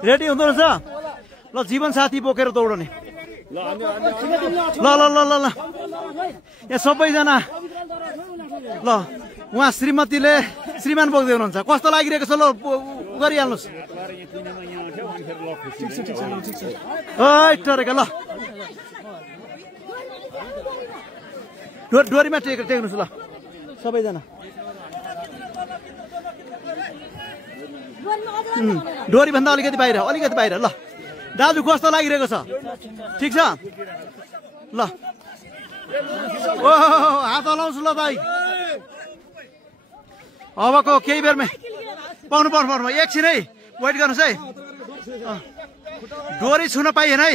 ready हुँदो रहेछ ल जीवन साथी बोकेर दौडने ल ल ल ल ल यहाँ सबैजना ल उहाँ श्रीमतीले श्रीमान बोक्दै हुनुहुन्छ कस्तो लागिरहेको छ ल गरिहाल्नुहोस् टरेको ल डोरीमा टेक्नुहोस् ल सबैजना डोरी भन्दा अलिकति बाहिर ल दाजु कस्तो लागिरहेको छ ठिक छ ल ओ हात हलाउँछु ल दाइ अबको केही बेरमै पाउनु एकछिन है वेट गर्नुहोस् है डोरी छुन पाइएन है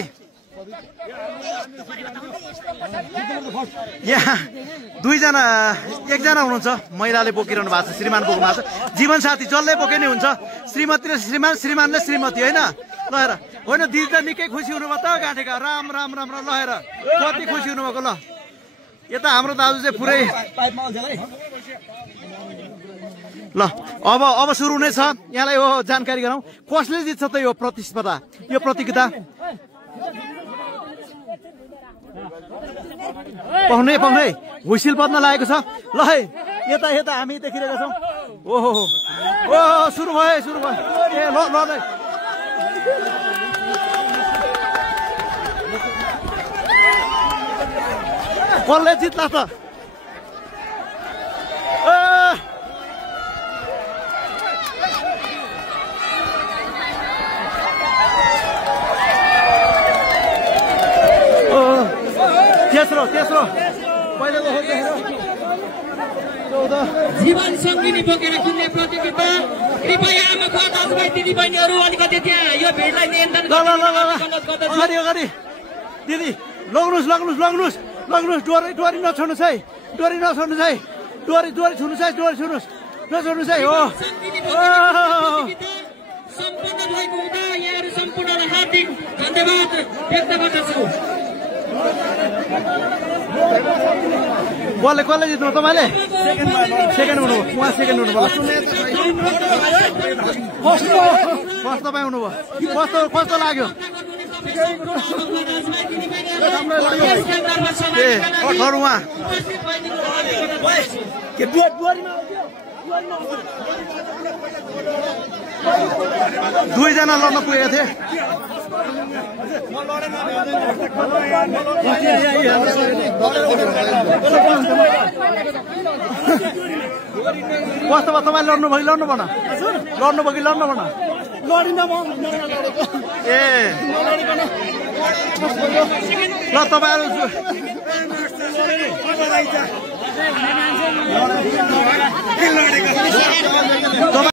यहाँ एकजना हुनुहुन्छ महिलाले बोकिरहनु भएको छ श्रीमान बोक्नु भएको छ जीवन साथी जसले बोके नै हुन्छ श्रीमतीले श्रीमान श्रीमानले श्रीमती होइन ल हेर होइन दिदी त निकै खुसी हुनुभयो त गाँठेका राम राम राम ल हेर कति खुसी हुनुभएको ल यता हाम्रो दाजु चाहिँ पुरै ल अब सुरु हुनेछ यहाँलाई यो जानकारी गराउँ कसले जित्छ त यो प्रतिस्पर्धा यो प्रतियोगिता पाउने हुइसिल बज्न लागेको छ ल है यता हामी देखिरहेका छौँ ओहो सुरु भयो ए ल कसले जित्ला त तेस्रो पहिलेको जीवन सङ्गिनी बोकेर किन्ने प्रतियोगिता कृपया आमाको दाजुभाइ दिदीबहिनीहरू अलिकति त्यहाँ यो भिडलाई नियन्त्रण अगाडि दिदी लग्नुहोस् डोरी नछोड्नुहोस् है डोरी छुनुहोस् है नछोड्नुहोस् है हो सम्पन्न भएको हुँदा यहाँहरू सम्पूर्णलाई हार्दिक धन्यवाद व्यक्त गर्दछु कसले जित्नु तपाईँले सेकेन्ड हुनुभयो उहाँ सेकेन्ड हुनुभयो फर्स्ट तपाईँ हुनुभयो कस्तो लाग्यो ए अठार उहाँ दुईजना लड्न पुगेका थिए कस्तो भयो तपाईँ लड्नु भयो कि लड्नु भन ए ल तपाईँहरू